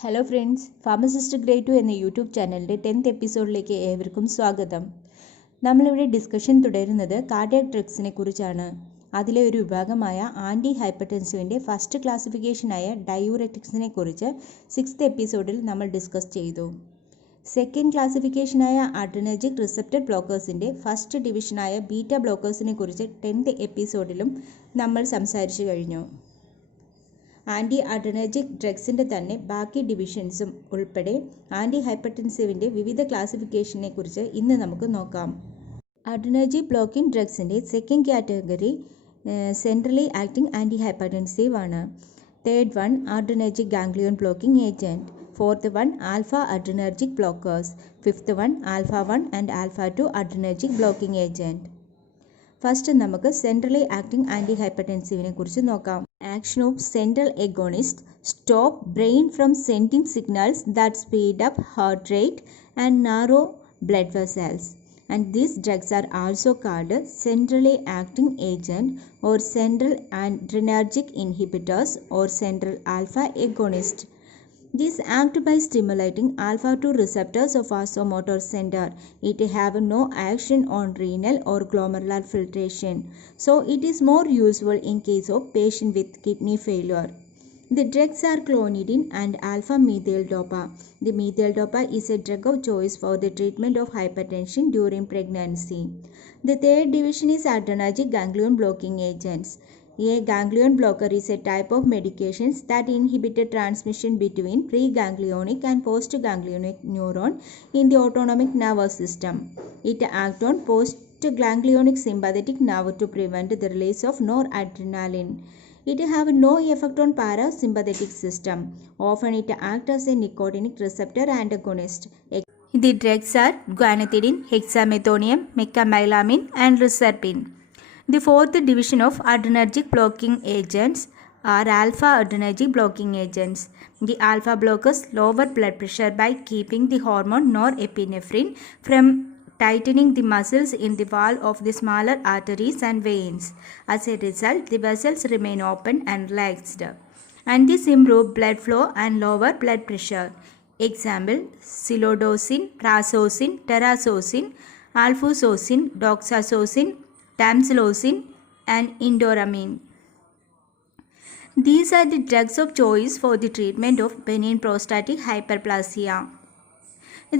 Hello friends, pharmacist grade 2 എന്ന YouTube ചാനലിൻ്റെ 10th എപ്പിസോഡിലേക്ക് ഏവർക്കും സ്വാഗതം. നമ്മളിവിടെ ഡിസ്കഷൻ തുടരുന്നത് കാർഡിയാക് ഡ്രഗ്സിനെ കുറിച്ചാണ്. അതിലെ ഒരു വിഭാഗമായ ആൻറ്റി ഹൈപ്പർടെൻസീവിൻ്റെ ഫസ്റ്റ് ക്ലാസിഫിക്കേഷനായ ഡയൂററ്റിക്സിനെ കുറിച്ച് 6th എപ്പിസോഡിൽ നമ്മൾ ഡിസ്കസ് ചെയ്തു. സെക്കൻഡ് ക്ലാസിഫിക്കേഷനായ അഡ്രിനർജിക് റിസപ്റ്റർ ബ്ലോക്കേഴ്സിൻ്റെ ഫസ്റ്റ് ഡിവിഷനായ ബീറ്റ ബ്ലോക്കേഴ്സിനെ കുറിച്ച് 10th എപ്പിസോഡിലും നമ്മൾ സംസാരിച്ചു കഴിഞ്ഞു. ആൻറ്റി അഡ്രിനർജിക് ഡ്രഗ്സിൻ്റെ തന്നെ ബാക്കി ഡിവിഷൻസും ഉൾപ്പെടെ ആൻറ്റി ഹൈപ്പർടെൻസീവിൻ്റെ വിവിധ ക്ലാസിഫിക്കേഷനെ കുറിച്ച് ഇന്ന് നമുക്ക് നോക്കാം. അഡ്രിനർജിക് ബ്ലോക്കിംഗ് ഡ്രഗ്സിൻ്റെ second category centrally acting antihypertensive ആണ്. Third one adrenergic ganglion blocking agent. Fourth one alpha adrenergic blockers. Fifth one alpha 1 and alpha 2 adrenergic blocking agent. First നമുക്ക് സെൻട്രലി ആക്ടിംഗ് ആൻറ്റി ഹൈപ്പർടെൻസീവിനെ കുറിച്ച് നോക്കാം. Action of central agonist stop brain from sending signals that speed up heart rate and narrow blood vessels, and these drugs are also called centrally acting agent or central adrenergic inhibitors or central alpha agonist. These act by stimulating alpha 2 receptors of vasomotor center. It have no action on renal or glomerular filtration, so it is more useful in case of patient with kidney failure. The drugs are clonidine and alpha methyl-dopa. The methyl-dopa is a drug of choice for the treatment of hypertension during pregnancy. The third division is adrenergic ganglion blocking agents. A ganglion blocker is a type of medications that inhibit transmission between preganglionic and postganglionic neuron in the autonomic nervous system. It acts on postganglionic sympathetic nerve to prevent the release of noradrenaline. It have no effect on parasympathetic system. Often it acts as a nicotinic receptor antagonist. The drugs are guanethidine, hexamethonium, mecamylamine and reserpine. The fourth division of adrenergic blocking agents are alpha adrenergic blocking agents. The alpha blockers lower blood pressure by keeping the hormone norepinephrine from tightening the muscles in the wall of the smaller arteries and veins. As a result, the vessels remain open and relaxed, and this improves blood flow and lower blood pressure. Example: silodosin, prazosin, terazosin, alfuzosin, doxazosin, tamsulosin and indoramine. These are the drugs of choice for the treatment of benign prostatic hyperplasia.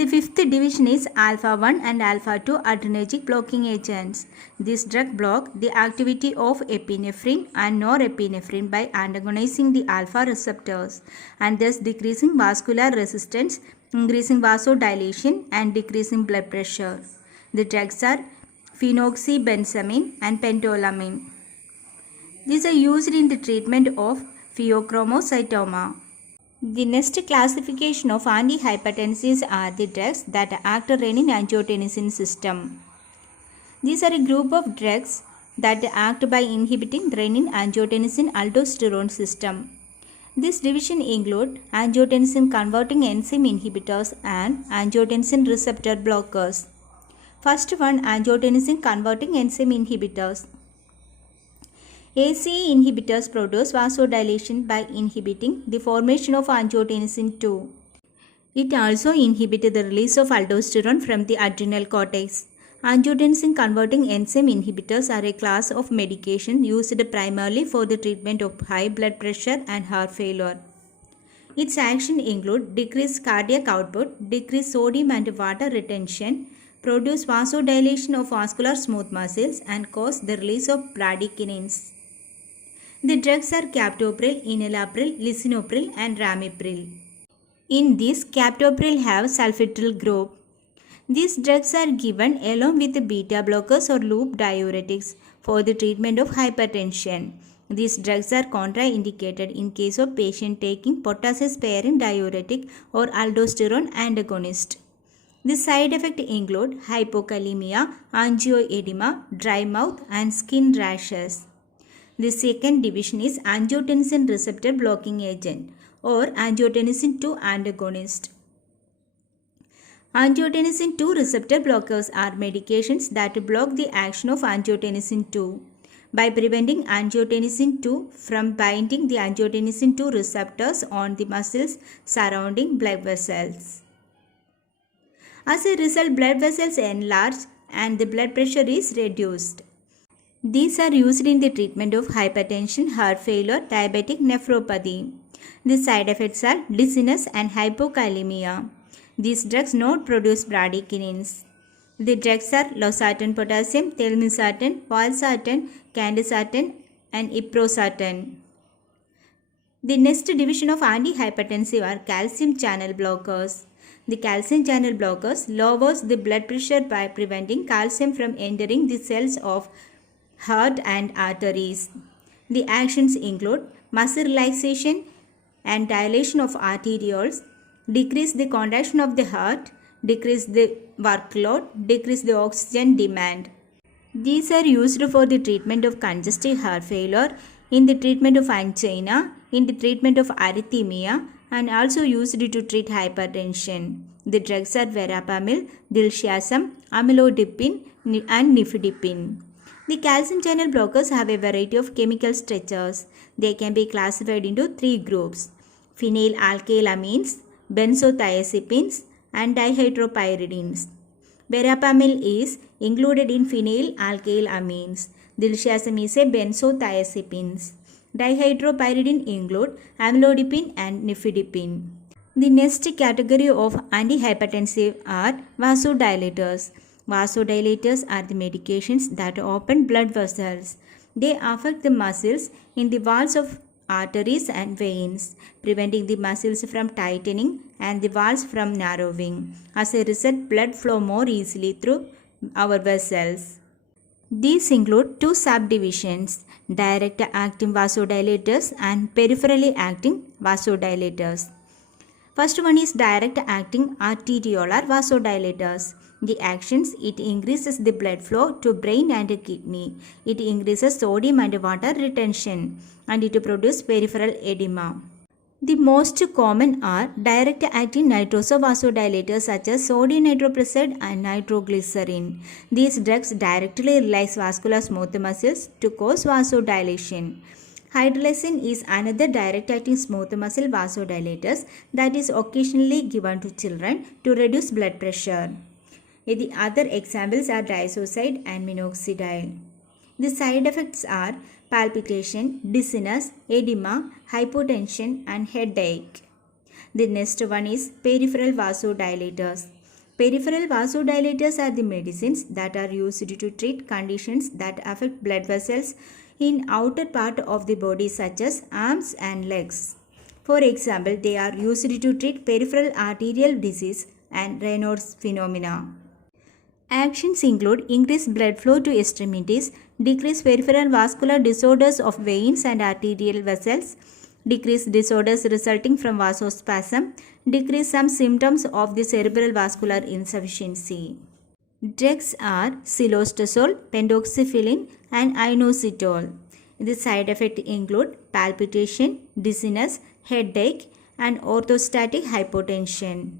The fifth division is alpha 1 and alpha 2 adrenergic blocking agents. This drug block the activity of epinephrine and norepinephrine by antagonizing the alpha receptors and thus decreasing vascular resistance, increasing vasodilation and decreasing blood pressure. The drugs are phenoxybenzamine and pentolamine. These are used in the treatment of pheochromocytoma. The next classification of antihypertensives are the drugs that act renin-angiotensin system. These are a group of drugs that act by inhibiting the renin-angiotensin-aldosterone system. This division include angiotensin converting enzyme inhibitors and angiotensin receptor blockers. First one, angiotensin converting enzyme inhibitors. ACE inhibitors produce vasodilation by inhibiting the formation of angiotensin 2. It also inhibits the release of aldosterone from the adrenal cortex. Angiotensin converting enzyme inhibitors are a class of medication used primarily for the treatment of high blood pressure and heart failure. Its action include decreased cardiac output, decreased sodium and water retention, produce vasodilation of vascular smooth muscles and cause the release of bradykinins. The drugs are captopril, enalapril, lisinopril and ramipril. In this, captopril have sulfitryl group. These drugs are given along with the beta blockers or loop diuretics for the treatment of hypertension. These drugs are contraindicated in case of patient taking potassium-sparing diuretic or aldosterone antagonist. The side effects include hypokalemia, angioedema, dry mouth and skin rashes. The second division is angiotensin receptor blocking agent or angiotensin 2 antagonist. Angiotensin 2 receptor blockers are medications that block the action of angiotensin 2 by preventing angiotensin II from binding the angiotensin II receptors on the muscles surrounding blood vessels. As a result, blood vessels enlarge and the blood pressure is reduced. These are used in the treatment of hypertension, heart failure, diabetic nephropathy. The side effects are dizziness and hypokalemia. These drugs not produce bradykinins. The drugs are losartan potassium, telmisartan, valsartan, candesartan and iprosartan. The next division of antihypertensive are calcium channel blockers. The calcium channel blockers lowers the blood pressure by preventing calcium from entering the cells of heart and arteries. The actions include muscle relaxation and dilation of arterioles, decrease the contraction of the heart, decrease the workload, decrease the oxygen demand. These are used for the treatment of congestive heart failure, in the treatment of angina, in the treatment of arrhythmia, and also used to treat hypertension. The drugs are verapamil, diltiazem, amlodipine, and nifedipine. The calcium channel blockers have a variety of chemical structures. They can be classified into three groups: phenylalkylamines, benzothiazepines, and dihydropyridines. Verapamil is included in phenylalkylamines. Diltiazem is a benzothiazepines. Dihydropyridine include amlodipine and nifedipine. The next category of antihypertensive are vasodilators. Vasodilators are the medications that open blood vessels. They affect the muscles in the walls of arteries and veins, preventing the muscles from tightening and the walls from narrowing. As a result, blood flow more easily through our vessels. These include two subdivisions: direct acting vasodilators and peripherally acting vasodilators. First one is direct acting arteriolar vasodilators. The actions: it increases the blood flow to brain and kidney. It increases sodium and water retention, and it produces peripheral edema. The most common are direct acting nitrosovasodilators such as sodium nitroprusside and nitroglycerin. These drugs directly relax vascular smooth muscles to cause vasodilation. Hydralazine is another direct acting smooth muscle vasodilators that is occasionally given to children to reduce blood pressure. The other examples are diazoside and minoxidil. The side effects are palpitation, dizziness, edema, hypotension, and headache. The next one is peripheral vasodilators. Peripheral vasodilators are the medicines that are used to treat conditions that affect blood vessels in outer part of the body such as arms and legs. For example, they are used to treat peripheral arterial disease and Raynaud's phenomena. Actions include increased blood flow to extremities, decreased peripheral vascular disorders of veins and arterial vessels, decreased disorders resulting from vasospasm, decrease some symptoms of the cerebral vascular insufficiency. Drugs are cilostazol, pentoxifylline, and inositol. The side effects include palpitation, dizziness, headache, and orthostatic hypotension.